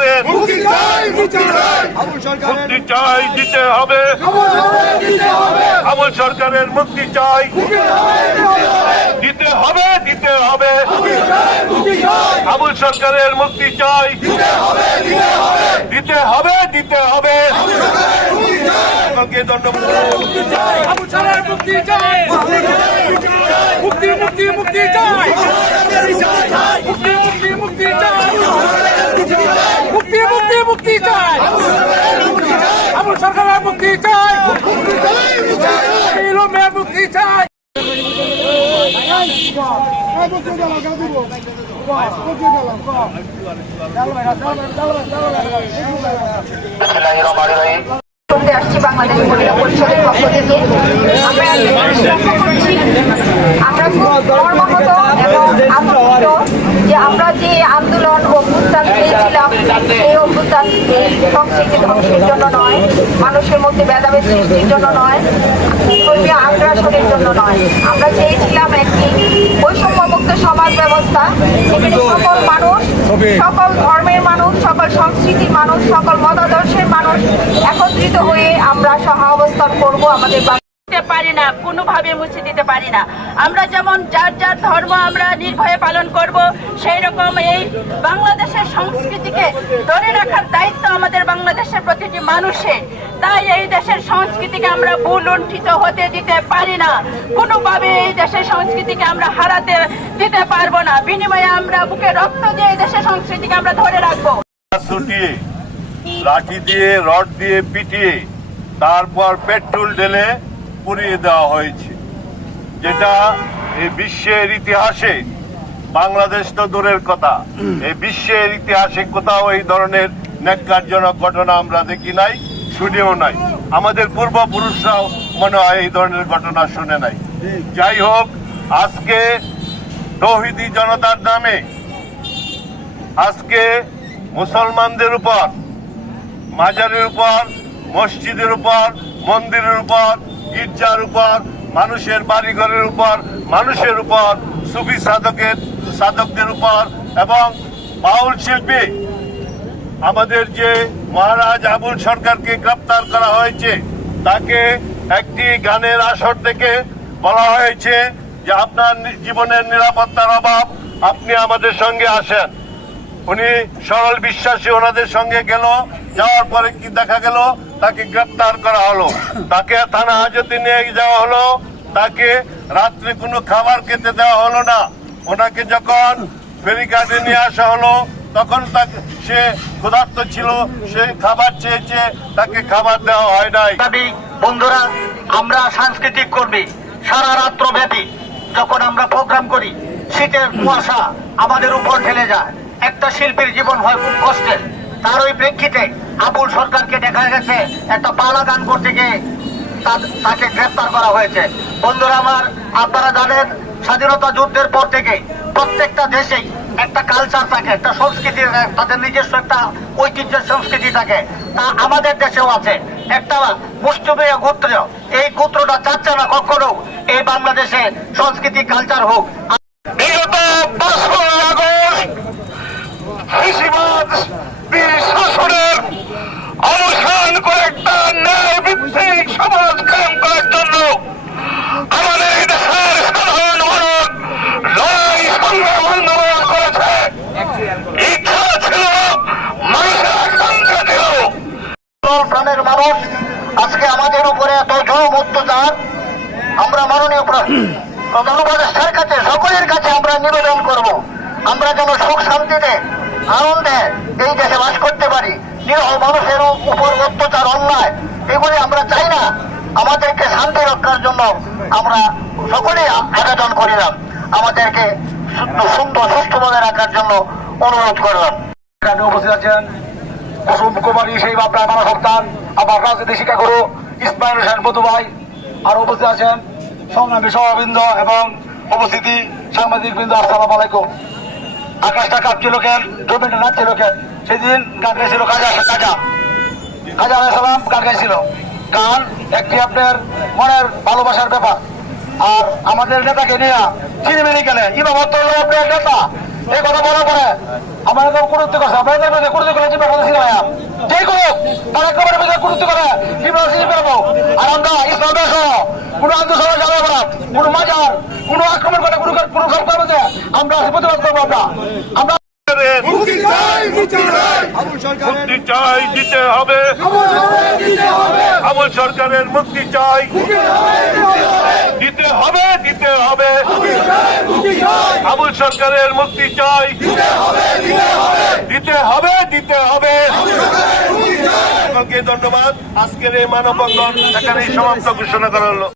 সরকারের মুক্তি চাই মুক্তি চাই। মুক্তি চাই দিতে হবে। আমল সরকারের মুক্তি চাই। দিতে হবে দিতে হবে। আবুল সরকারের মুক্তি চাই। দিতে হবে দিতে হবে। ধন্যবাদ আবু সালের মুক্তি চাই মুক্তি মুক্তি মুক্তি চাই মুক্তি মুক্তি মুক্তি চাই মুক্তি মুক্তি মুক্তি চাই আবু সরকারের মুক্তি চাই ইলমের মুক্তি চাই করতে আসছি বাংলাদেশ মহিলা পরিষদের পক্ষ থেকে আমরা লক্ষ্য করছি আমরা খুব কর্মরত এবং আনন্দিত যে আমরা যে আন্দোলন অভ্যুত্থান পেয়েছিলাম সেই অভ্যুত্থান ধ্বংসের জন্য নয় মানুষের মধ্যে ভেদাভেদ সৃষ্টির জন্য নয় ধর্মীয় আগ্রাসনের জন্য নয় আমরা চেয়েছিলাম একটি বৈষম্যমুক্ত সমাজ ব্যবস্থা যেখানে সকল মানুষ সকল ধর্মের মানুষ সকল সংস্কৃতির মানুষ সকল মতাদর্শের মানুষ একত্রিত হয়ে আমরা সহ অবস্থান করব আমাদের দিতে পারি না কোনোভাবে মুছে দিতে পারি না আমরা যেমন যার যার ধর্ম আমরা নির্ভয়ে পালন করব সেই রকম এই বাংলাদেশের সংস্কৃতিকে ধরে রাখার দায়িত্ব আমাদের প্রতিটি মানুষের তাই এই দেশের সংস্কৃতিকে আমরা ভুলুণ্ঠিত হতে দিতে পারি না। কোনোভাবে এই দেশের সংস্কৃতিকে আমরা হারাতে দিতে পারব না। বিনিময়ে আমরা বুকে রক্ত দিয়ে এই দেশের সংস্কৃতিকে আমরা ধরে রাখব। লাঠি দিয়ে, রড দিয়ে পিটিয়ে, তারপর পেট্রোল ঢেলে পুড়িয়ে দেওয়া হয়েছে। যেটা এই বিশ্বের ইতিহাসে, বাংলাদেশ তো দূরের কথা, এই বিশ্বের ইতিহাসে কোথাও এই ধরনের ন্যাক্কারজনক ঘটনা আমরা দেখি নাই, শুনেও নাই। আমাদের পূর্বপুরুষরাও মনে হয় এই ধরনের ঘটনা শুনে নাই। যাই হোক, আজকে তৌহিদি জনতার নামে আজকে মুসলমানদের উপর, মাজারের উপর, মসজিদের উপর, মন্দিরের উপর, গির্জার উপর, মানুষের বাড়িঘরের উপর, মানুষের উপর, সুফি সাধকের, সাধকদের উপর এবং বাউল শিল্পী আমাদের যে মহারাজ আবুল সরকারকে গ্রেপ্তার করা হয়েছে, তাকে একটি গানের আসর থেকে বলা হয়েছে যে আপনার জীবনের নিরাপত্তার অভাব, আপনি আমাদের সঙ্গে আসেন। উনি সরল বিশ্বাসী, ওনাদের সঙ্গে গেল, যাওয়ার পরে কি দেখা গেল? তাকে গ্রেপ্তার করা হলো। তাকে থানা হাজতে নিয়ে যাওয়া হলো। তাকে রাত্রে কোনো খাবার খেতে দেওয়া হলো না। ওনাকে যখন ফেরিঘাটে নিয়ে আসা হলো তখন তাকে, সে ক্ষুধার্ত ছিল, সে খাবার চেয়েছে, তাকে খাবার দেওয়া হয় নাই। বন্ধুরা, আমরা সাংস্কৃতিক কর্মী, সারা রাত্র ব্যাপী যখন আমরা প্রোগ্রাম করি, শীতের কুয়াশা আমাদের উপর ঢেলে যায়। একটা শিল্পীর জীবন হয় খুব কষ্টের। তার ওই প্রেক্ষিতে আবুল সরকারকে দেখা গেছে, একটা পালা গান করতে গিয়ে তাকে গ্রেপ্তার করা হয়েছে। বন্ধুরা আমার, আপনারা জানেন, স্বাধীনতা যুদ্ধের পর থেকে প্রত্যেকটা দেশেই একটা কালচার থাকে, একটা সংস্কৃতি তাদের নিজস্ব একটা ঐতিহ্য সংস্কৃতি থাকে। তা আমাদের দেশেও আছে। একটা মুষ্টিমেয় গোত্র, এই গোত্রটা চাচ্ছে না কখনো, এই বাংলাদেশে সংস্কৃতি কালচার হোক বিগত পাঁচই আগস্ট ফেসিবাদ বীর শাসনের অবসান করে একটা ন্যায় ভিত্তিক সমাজ কায়েম করার জন্য আমাদের এই দেশের সাধারণ মানব লড়াই সংগ্রাম আন্দোলন করেছে ইচ্ছা ছিল মানুষের আকাঙ্ক্ষা ছিল সকল প্রাণের মানুষ আজকে আমাদের উপরে এত জম অত্যাচার আমরা মাননীয় প্রা- প্রধান উপদেষ্টার কাছে সকলের কাছে আমরা নিবেদন করব। আমরা যেন সুখ শান্তিতে আনন্দে এই দেশে বাস করতে পারি। নিরহ মানুষের উপর অত্যাচার অন্যায় এগুলি আমরা চাই না। আমাদেরকে শান্তি রক্ষার জন্য আমরা সকলেই আবেদন করিলাম। আমাদেরকে সুন্দর সুস্থভাবে রাখার জন্য অনুরোধ করলাম। এখানে উপস্থিত আছেন কুসুম কুমারী সেই বাপরা মানব সন্তান আমার রাজনীতি শিক্ষা গুরু ইসমাইল হোসেন ভাই, আর উপস্থিত আছেন সংগ্রামী সভাবৃন্দ এবং উপস্থিতি সাংবাদিক বৃন্দ আসসালাম আলাইকুম। আকাশটা কাঁপছিল কেন জমিটা নাচছিল কেন সেদিন গান গাইছিল কাজা কাজা কাজা আলাই সালাম গান গাইছিল গান একটি আপনার মনের ভালোবাসার ব্যাপার। আর আমাদের নেতাকে নিয়ে চিনিমিনি কেন ইমাম আপনার নেতা। এই কথা বলা পরে করছে। আপনাদের মধ্যে করে কথা তার একেবারে মধ্যে করে আর আমরা ইসলাম দেশ কোনো আন্দোলন যাবে না কোনো মাজার কোনো আক্রমণ করে কোনো কোনো কাজ করব না আমরা প্রতিবাদ করব আমরা। আমরা মুক্তি চাই মুক্তি চাই। মুক্তি চাই দিতে হবে। আবুল সরকারের মুক্তি চাই। দিতে হবে দিতে হবে। আবুল সরকারের মুক্তি চাই। দিতে হবে দিতে হবে। ধন্যবাদ। আজকের এই মানববন্ধন এখানে সমাপ্ত, ঘোষণা করা হলো।